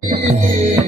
Música é.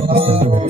Oh,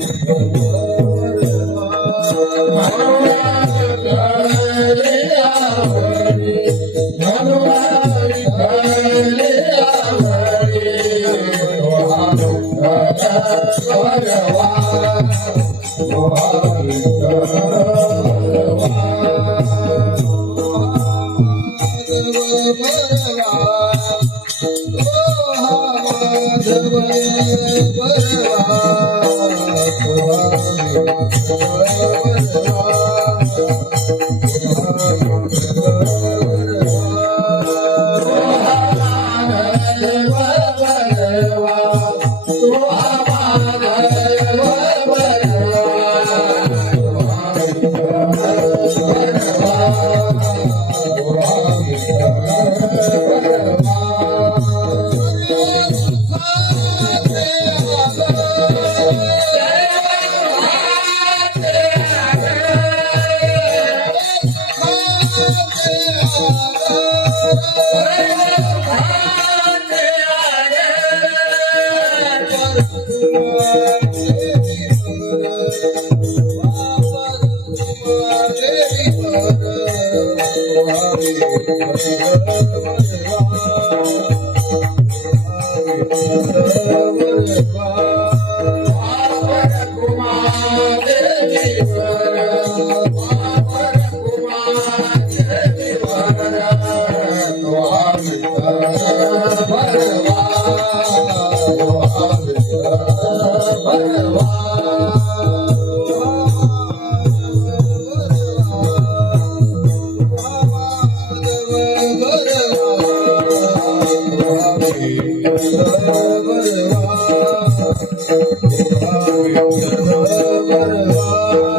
Bye. Oh,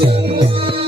うわ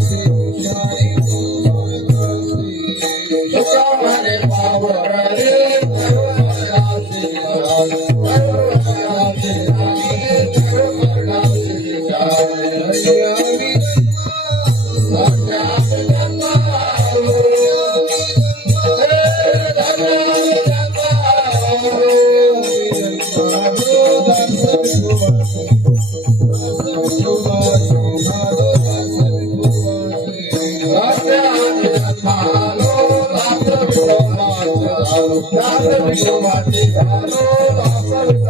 Not the real one,